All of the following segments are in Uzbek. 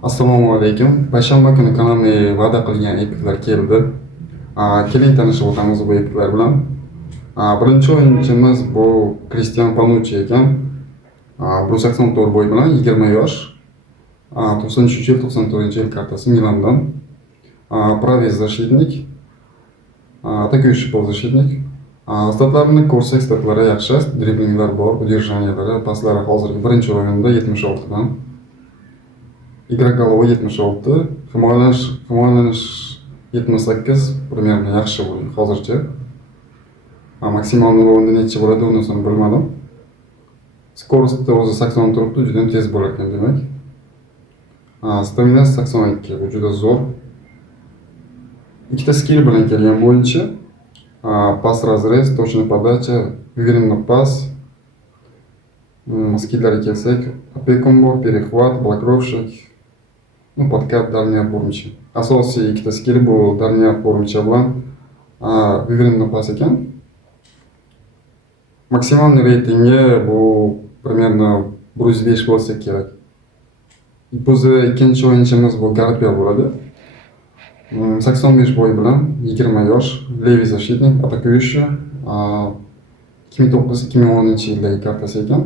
Assalomu alaykum. Payshanba kuni kanalga va'da qilgan epiklar keldi. Keling tanishib o'tamiz bu epiklar bilan. Birinchi o'yinchimiz bu Cristian Panucci ekan. 184 bo'y bilan 20 yosh. 93-yil 94-yil kartasi Milandan. Правый защитник. Атакующий полузащитник. Statlarini ko'rsak, statlari yaxshi, driblinglar bor, udержаниялari, paslari hozirgi birinchi o'yinda 76 dan. Игра головой 76, himoyalanish 78, примерно yaxshi o'yin hozircha. Maksimal o'yinda necha bo'ladi, unisini bilmadim. Skorosti o'zi 80 turibdi, juda tez bo'lar ekan demak. Staminasi 82, bu juda zo'r. Ikkita skill bilan kelgan bu o'yinchi. Pas разрез, точная подача, уверенный пас. Skilllarga kelsak, опекун bor, перехват, блокировщик. Подкат, дальний опорничий. Asosiy ikkita skill bu dальний опорничий bilan уверенный pas ekan. Maksimal reytingi bu примерно 105 bo'lsa kerak. O'zi ikkinchi o'yinchimiz bu Garpel bo'ladi. 85 bo'y bilan 20 yosh, левый защитник, атакующий. 2009-2010 yildagi kartasi ekan.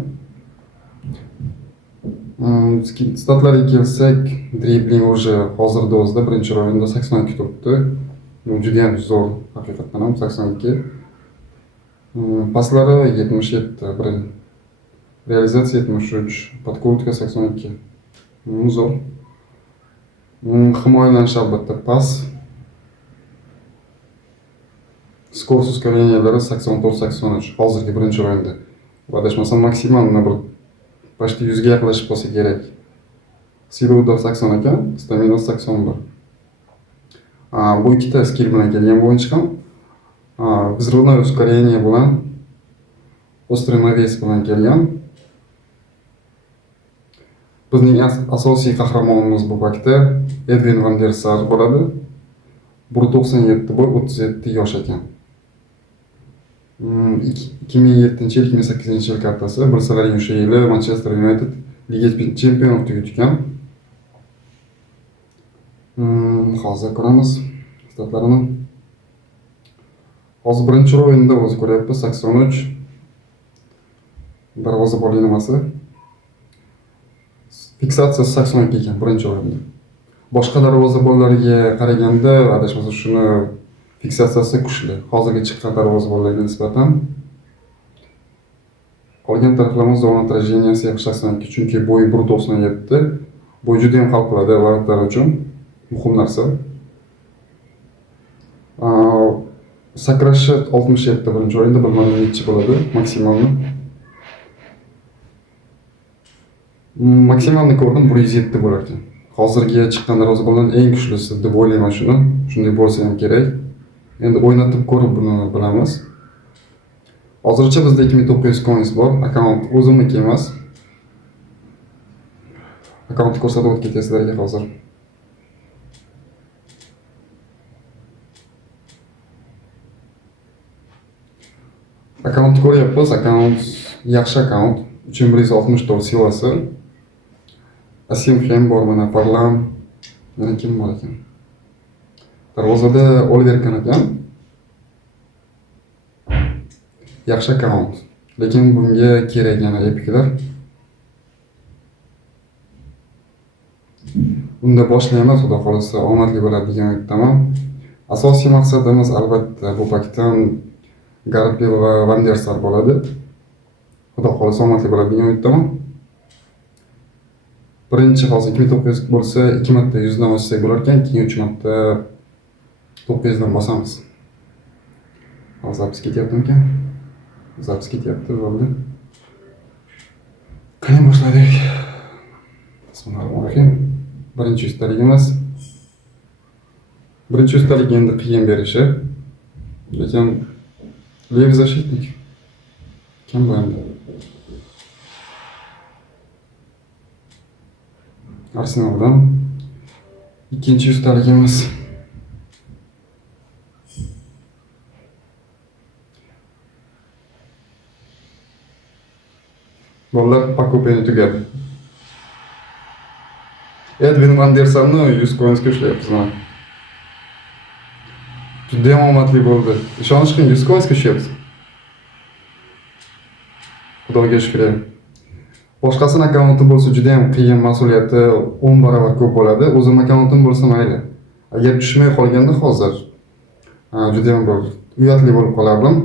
Statlariga kelsak, dribling уже hozirda o'zida birinchi o'yinda 82 turibdi. Bu juda ham zo'r, haqiqatan ham 82. Paslari 77, bir realizatsiya 73, podkrutka 82. Zo'r. Himoyalanish albatta pas. Skor ускорениялari 84-83. Hozirgi birinchi o'yinda. Adashmasam maksimal bir почти 100 ga yaqinlashib qolsa kerak. Sila udar 80 ekan, stamina 81. Bu ikkita skill bilan kelgan bu o'yinchi ham. Взрывное ускорение bilan острый навес bilan kelgan. Bizning asosiy qahramonimiz bu vaqtda Edwin van der Sar bo'ladi. 197 bo'y, 37 yosh ekan. 2007-yil, 2008-yil kartasi, bir o'sha yili Manchester United Liga Chempionlar tugatgan. Hozir ko'ramiz statlarini. Hozir birinchi o'yinda o'zi ko'ryapmiz 83. Darvozabon nimasi? Fiksatsiyasi 82 ekan birinchi o'yinda. Boshqa darvozabonlarga qaraganda adashmasa shuni fiksatsiyasi kuchli. Hozirgi chiqqan darvozabonlarga nisbatan. Qolgan taraflarimiz zona отраженияsi 82, chunki bo'yi 1.97. Bo'y juda ham hal qiladi varotlar uchun. Muhim narsa. Sakrashi 67 birinchi o'yinda, bilmadim necha bo'ladi maksimalni. Maksimalni ko'rdim 107 bo'lar ekan. Hozirgi chiqqan darvozabonlarning eng kuchlisi deb o'ylayman shuni. Shunday bo'lsa ham kerak. Endi o'ynatib ko'rib buni bilamiz. Hozircha bizda 2900 coins bor. Akkaunt o'zimniki emas. Akkauntni ko'rsatib o'tib ketay sizlarga hozir. Akkauntni ko'ryapmiz. Akkaunt yaxshi akkaunt. 3164 silasi. Asimxem bor, mana Parlam. Yana kim bor ekan? Darvozada Oliver Kahn ekan. Yaxshi akkaunt. Lekin bunga kerak yana epiklar. Unda boshlaymiz, xudo xolasa omadli bo'ladi degan umiddaman. Asosiy maqsadimiz albatta bu paketdan Garpel va Van der Sar bo'ladi. Xudo xolasa omadli bo'ladi degan umiddaman. Birinchi hozir 2900 bo'lsa, 2 marta 100 dan ochsak bo'lar ekan, keyin 3 marta 900 dan bosamiz. Hozir zapis ketyaptimikan? Zapis ketyapti, bo'ldi. Qani boshladik. Bismillahirrohmanirrohim. Birinchi ustaligimiz. Birinchi ustalik endi qiyin berishi. Lekin левый защитник. Kim bu endi? Arsenaldan ikkinchi ustaligimiz. Bolalar pakopeni tugadi. Edwin Vandersarni 100% ushlayapmiz mana. Judayam omadli bo'ldi. Ishonish qiyin, 100% ushlayapmiz. Xudoga shukr. Boshqasini akkaunti bo'lsa juda ham qiyin, mas'uliyati 10 barobar ko'p bo'ladi. O'zim akkauntim bo'lsa mayli. Agar tushmay qolganda hozir juda ham bir uyatli bo'lib qolardim.